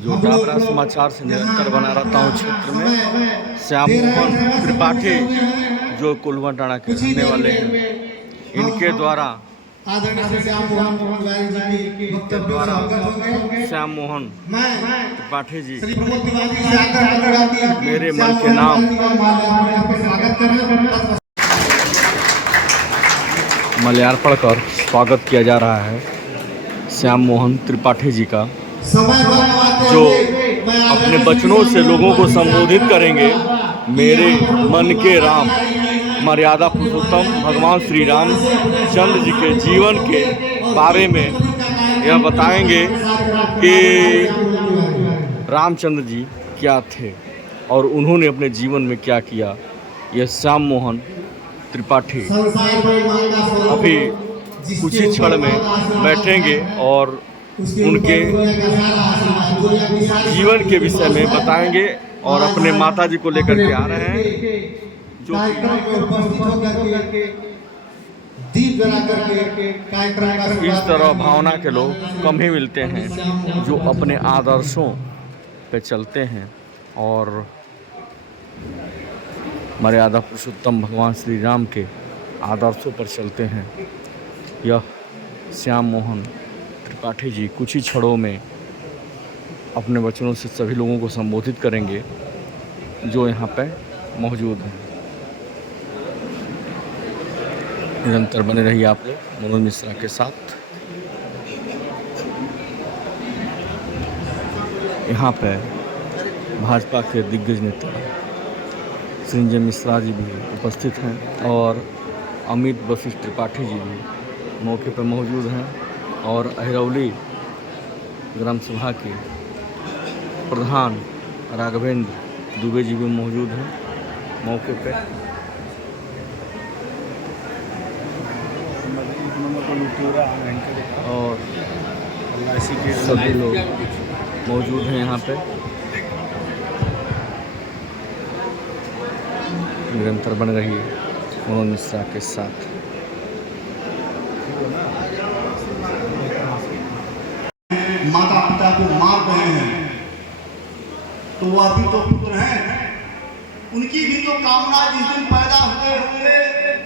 जो डाबरा समाचार से निरंतर बना रहता हूँ क्षेत्र में। श्याम मोहन त्रिपाठी जो कुलवंटाना के रहने वाले हैं, इनके द्वारा श्याम मोहन त्रिपाठी जी मेरे मन के नाम माल्यार्पण कर स्वागत किया जा रहा है श्याम मोहन त्रिपाठी जी का, जो अपने वचनों से लोगों को संबोधित करेंगे। मेरे मन के राम मर्यादा पुरुषोत्तम भगवान श्री राम चंद्र जी के जीवन के बारे में यह बताएंगे कि रामचंद्र जी क्या थे और उन्होंने अपने जीवन में क्या किया। यह श्याम मोहन त्रिपाठी अभी कुछ ही क्षण में बैठेंगे और उनके जीवन के विषय में बताएंगे और अपने माता जी को लेकर के आ रहे हैं, जो इस तरह भावना के लोग कम ही मिलते हैं जो अपने आदर्शों पे चलते हैं और मर्यादा पुरुषोत्तम भगवान श्री राम के आदर्शों पर चलते हैं। यह श्याम मोहन त्रिपाठी जी कुछ ही क्षणों में अपने वचनों से सभी लोगों को संबोधित करेंगे जो यहाँ पे मौजूद हैं। निरंतर बने रहिए आप लोग मनोज मिश्रा के साथ। यहाँ पे भाजपा के दिग्गज नेता संजय मिश्रा जी भी उपस्थित हैं और अमित वशिष्ठ त्रिपाठी जी भी मौके पर मौजूद हैं और अहिरौली ग्राम सभा के प्रधान राघवेंद्र दुबे जी भी मौजूद हैं मौके पे। और सभी लोग मौजूद हैं यहाँ पे। निरंतर बन रही है मनोज मिश्रा के साथ। माता पिता को मार रहे हैं तो वह भी तो पुत्र हैं, उनकी भी तो कामना जिस दिन पैदा हुए होंगे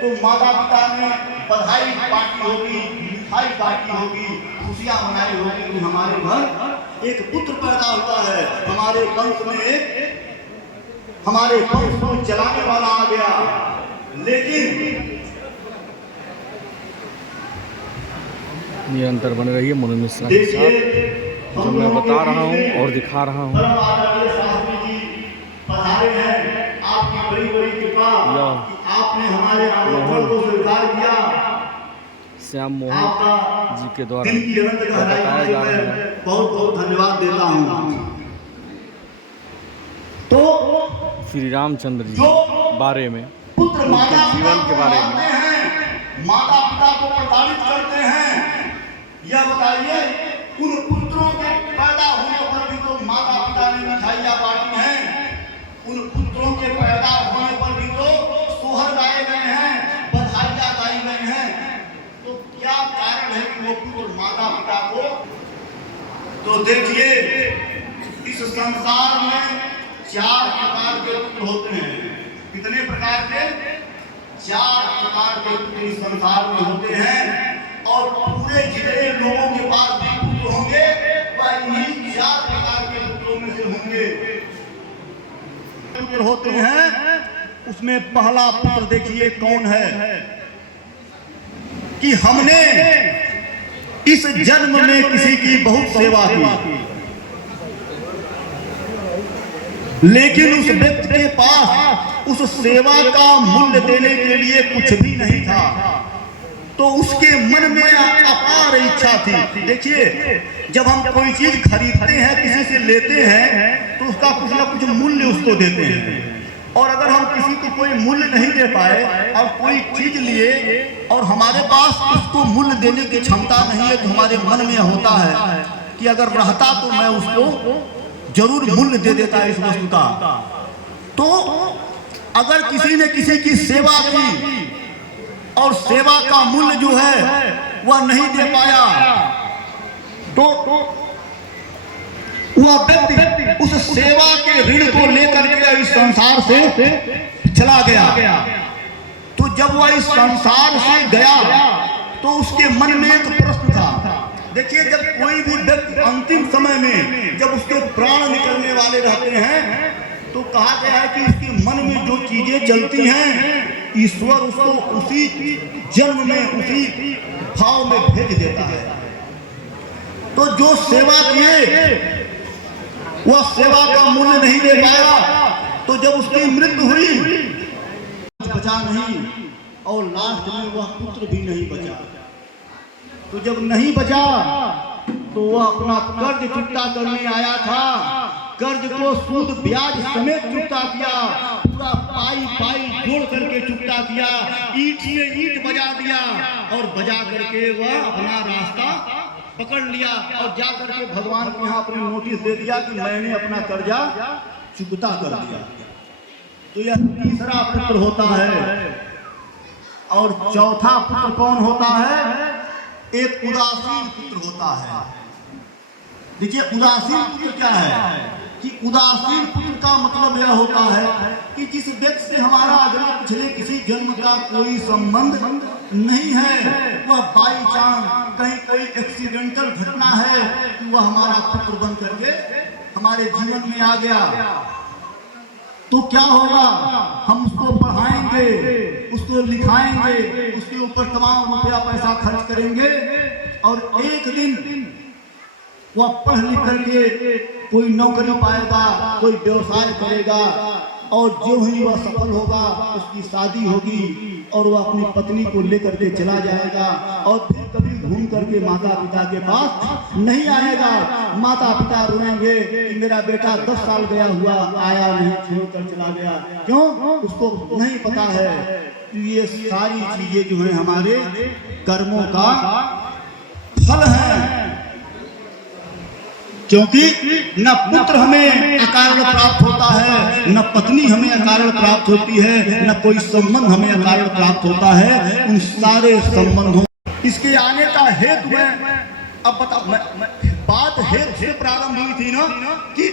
तो माता पिता ने बधाई बांटी होगी, मिठाई बांटी होगी, खुशियां मनाई होगी कि हमारे घर एक पुत्र पैदा हुआ है, हमारे वंश में एक हमारे वंश को चलाने वाला आ गया। लेकिन निरंतर बने रहिए मनोज मिश्रा के साथ, जो मैं बता रहा हूँ और दिखा रहा हूँ। श्याम मोहन जी के द्वारा बताया जा रहा है। बहुत बहुत धन्यवाद देता हूँ। तो श्री रामचंद्र जी के बारे में, उनके जीवन के बारे में माता पिता को प्रताड़ित करते हैं। यह बताइए, उन पुत्रों के पैदा होने पर भी तो माता पिता ने मिठाइयाँ बांटी हैं, उन पुत्रों के पैदा होने पर भी तो सोहर गाए गए हैं, बधाइयाँ गाई गई हैं। तो क्या कारण है कि वो पुत्र माता पिता को? तो देखिए, इस संसार में 4 प्रकार के पुत्र होते हैं। कितने प्रकार के? 4 प्रकार के पुत्र इस संसार में होते हैं और पूरे जितने लोगों के पास भी पुत्र होंगे वह इन्हीं 4 प्रकार के पुत्रों में से होंगे। पुत्र होते हैं, उसमें पहला पुत्र देखिए कौन है कि हमने इस जन्म में किसी की बहुत सेवा की, लेकिन उस व्यक्ति के पास उस सेवा का मूल्य देने के लिए कुछ भी नहीं था, तो उसके मन में अपार इच्छा थी। देखिए, जब हम कोई चीज खरीदते हैं, किसी से लेते हैं, तो उसका कुछ ना कुछ मूल्य उसको देते हैं। और अगर हम किसी को कोई मूल्य नहीं दे पाए और कोई चीज लिए और हमारे पास उसको मूल्य देने की क्षमता नहीं है, तो हमारे मन में होता है कि अगर रहता तो मैं उसको जरूर मूल्य दे देता इस वस्तु का। तो अगर किसी ने किसी की सेवा की और सेवा का मूल्य जो है वह नहीं दे पाया, तो वह व्यक्ति उस सेवा के ऋण को लेकर के इस संसार से चला गया। तो जब वह इस संसार से गया तो उसके मन में एक प्रश्न था। देखिए, जब कोई भी व्यक्ति अंतिम समय में जब उसके प्राण निकलने वाले रहते हैं तो कहा गया है कि उसके मन में जो चीजें चलती हैं ईश्वर उसको उसी जन्म में उसी भाव में भेज देता है। तो जो सेवा किए वह सेवा का मूल्य नहीं दे पाया, तो जब उसकी मृत्यु हुई बचा नहीं और लास्ट में वह पुत्र भी नहीं बचा। तो जब नहीं बचा तो वह अपना कर्ज चुकता करने आया था, कर्ज को सूद ब्याज समेत चुकता किया, पूरा पाई पाई जोड़ करके चुकता किया, ईंट से ईंट बजा दिया और बजा करके वह अपना रास्ता पकड़ लिया और जा करके भगवान को यहाँ अपनी नोटिस दे दिया कि मैंने अपना कर्जा चुकता कर दिया। तो यह तीसरा पुत्र होता है। और चौथा पुत्र कौन होता है? एक उदासीन पुत्र होता है। देखिए, उदासीन पुत्र क्या है कि उदासीन पुत्र का मतलब यह होता है कि जिस व्यक्ति से हमारा अगले पिछले किसी जन्म का कोई संबंध नहीं है, वह बाई चांस कहीं कोई एक्सीडेंटल घटना है कि वह हमारा पुत्र बन करके हमारे जीवन में आ गया। तो क्या होगा? हम उसको पढ़ाएंगे, उसको लिखाएंगे, उसके ऊपर तमाम रुपया पैसा खर्च करेंगे और एक दिन वह पढ़ लिख करके कोई नौकरी पाएगा, कोई व्यवसाय करेगा और जो ही वह सफल होगा उसकी शादी होगी और वह अपनी पत्नी को लेकर के चला जाएगा और फिर कभी घूम करके माता पिता के पास नहीं आएगा। माता पिता रोएंगे कि मेरा बेटा 10 साल गया हुआ आया नहीं, छोड़कर चला गया। क्यों? उसको नहीं पता है कि ये सारी चीजें जो है हमारे कर्मों का फल है। क्योंकि न पुत्र हमें अकारण प्राप्त होता है, न पत्नी हमें अकारण प्राप्त होती है, न कोई संबंध हमें अकारण प्राप्त होता है। उन सारे संबंधों इसके आने का हेतु है। अब बताओ, बात हेतु से प्रारंभ हुई थी ना कि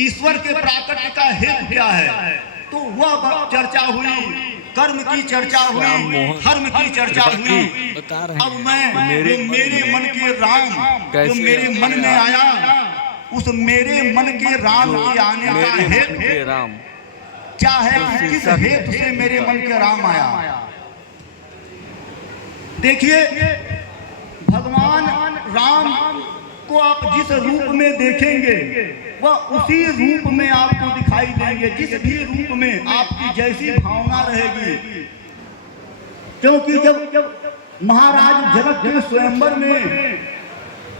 ईश्वर के प्राकट्य का हेतु क्या है, तो वह चर्चा हुई, कर्म की चर्चा हुई, धर्म की चर्चा हुई। अब मैं मेरे मन के राम जो मेरे मन में आया, उस मेरे मन के राम के आने का हेतु क्या है? किस हेतु से मेरे मन के राम आया? देखिए, भगवान राम को आप जिस रूप में देखेंगे वह उसी रूप में आपको दिखाई देंगे, जिस भी रूप में आपकी जैसी भावना रहेगी। क्योंकि जब महाराज जनक के स्वयंवर में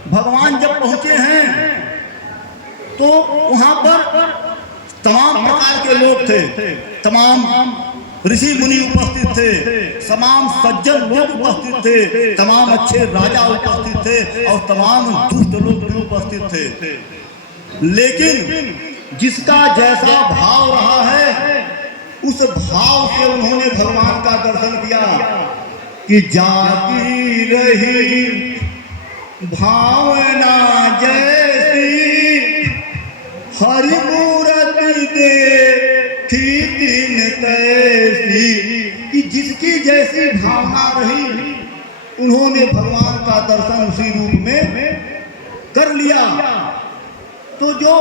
भगवान जब पहुंचे हैं तो वहां पर तमाम प्रकार के लोग थे, तमाम ऋषि मुनि उपस्थित थे, तमाम सज्जन लोग उपस्थित थे, तमाम अच्छे राजा उपस्थित थे और तमाम दुष्ट लोग भी उपस्थित थे। लेकिन जिसका जैसा भाव रहा है उस भाव से उन्होंने भगवान का दर्शन किया कि जाती रही भावना जैसी हरि मूरति देखी तीन तैसी, कि जिसकी जैसी भावना रही उन्होंने भगवान का दर्शन उसी रूप में कर लिया। तो जो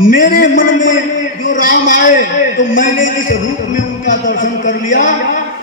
मेरे मन में जो राम आए तो मैंने जिस रूप में उनका दर्शन कर लिया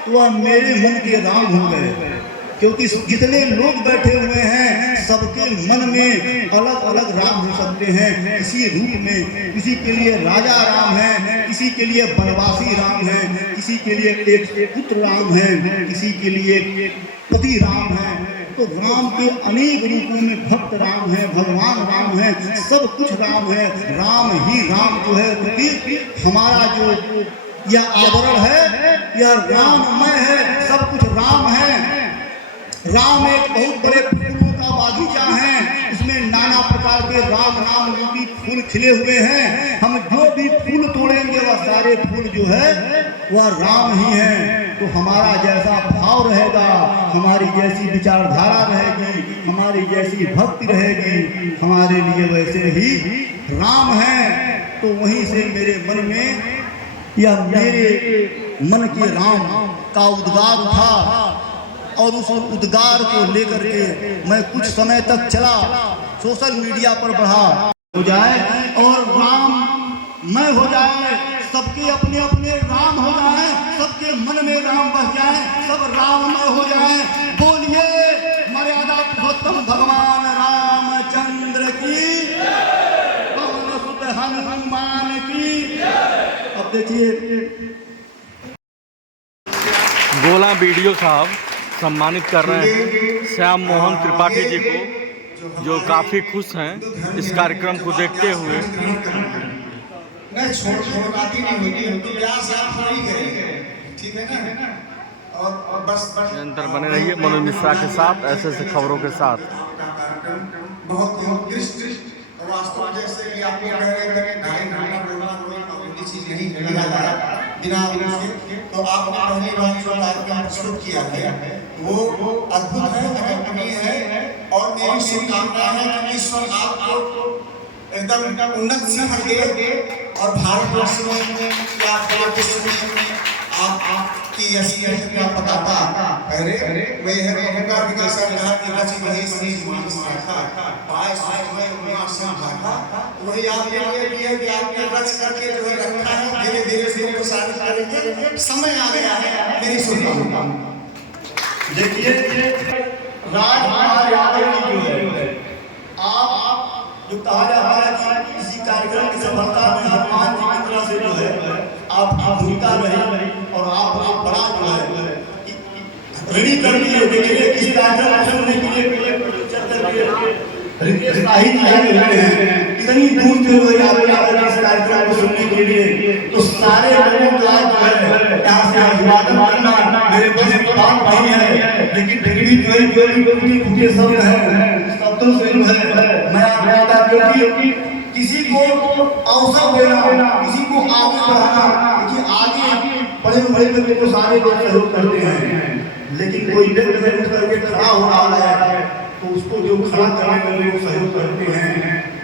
तो वह मेरे मन के राम हो गए। क्योंकि जितने लोग बैठे हुए हैं सबके मन में अलग अलग राम हो सकते हैं इसी रूप में। किसी के लिए राजा राम है, किसी के लिए वनवासी राम है, किसी के लिए एक पुत्र राम है, किसी के लिए पति राम है। तो राम के अनेक रूपों में भक्त राम है, भगवान राम है, सब कुछ राम है। राम ही राम जो है, क्योंकि हमारा जो यह आवरण है यह राममय है, सब कुछ राम है। राम एक बहुत बड़े फूलों का बागीचा है, इसमें नाना प्रकार के राम नाम रूपी फूल खिले हुए हैं। हम जो भी फूल तोड़ेंगे वह सारे फूल जो है वह राम ही है। तो हमारा जैसा भाव रहेगा, हमारी जैसी विचारधारा रहेगी, हमारी जैसी भक्ति रहेगी, हमारे लिए वैसे ही राम है तो वहीं से मेरे मन में या मेरे मन के राम का उद्गार उठा और उस उद्गार को लेकर के मैं कुछ समय तक चला, सोशल मीडिया पर बढ़ा हो जाए और राम मैं हो जाए, सबके अपने अपने राम हो जाए, सबके मन में राम बस जाए, सब राममय हो जाए। बोलिए मर्यादा पुरुषोत्तम भगवान रामचंद्र की, पवन सुत हनुमान की। अब देखिए गोला वीडियो साहब सम्मानित कर रहे हैं श्याम मोहन त्रिपाठी जी को, जो काफ़ी खुश हैं इस कार्यक्रम को देखते हुए। नहीं छोड़ बात ही नहीं होगी, हम तो ब्याह से आप थोड़ी गए, ठीक है ना। और बस निरंतर बने रहिए मनोज मिश्रा के साथ ऐसे ऐसे खबरों के साथ। बहुत ही उत्कृष्ट वास्तव में, जैसे कि आप कह रहे थे कि 2.5 घंटा बोलना कोई चीज नहीं है बिना उसके, तो आपने पहली बार जो कार्यक्रम प्रस्तुत किया है वो अद्भुत है, अकल्पनीय है और मेरी शुभकामना है कि ईश्वर आपको एकदम उन्नत शिखर दे और भारतवर्ष में या विश्व में आपकी ऐसी का पताका पहले वही है उनका भी जैसा कहा कि रांची वही सही मानस रखा पाए समय में आसन भागा, वही आप ये कि आपने रच करके जो रखा है, धीरे धीरे से प्रसारित करेंगे, समय आ गया है। मेरी शुभकामना। देखिए राजकुमार यादव जी जो है, आप जो कहा जाता है कि किसी कार्यक्रम की सफलता में हनुमान जी की तरह से जो है आपकी भूमिका रही और आप बड़ा जो है रेडी कर दिए। देखिए इस कार्यक्रम को सुनने के लिए रितेश शाही जी हैं, इतनी दूर से लोग आते हैं इस कार्यक्रम को सुनने के लिए, तो सारे लोगों का जो है यहाँ से अभिवादन करना मेरे बस की बात नहीं है, लेकिन डिग्री जो है उनके शब्द हैं, शब्दों से जो है मैं आपको क्योंकि किसी को अवसर देना, किसी को आगे बढ़ाना, देखिए आगे बड़े बड़े व्यक्ति को सारे लोग सहयोग करते हैं, लेकिन कोई व्यक्ति उठ करके खड़ा हो रहा है तो उसको जो खड़ा करने में लोग सहयोग करते हैं,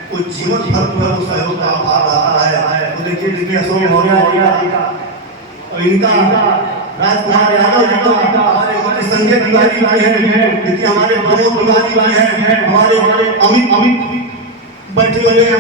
कोई जीवन भर पर वो सहयोग का आभार रहा है। तो देखिए अशोक मौर्य और इनका राजकुमार यादव जी का, हमारे संजय तिवारी भी हैं, देखिए हमारे प्रमोद तिवारी भी हैं, हमारे अमित बैठे हुए हैं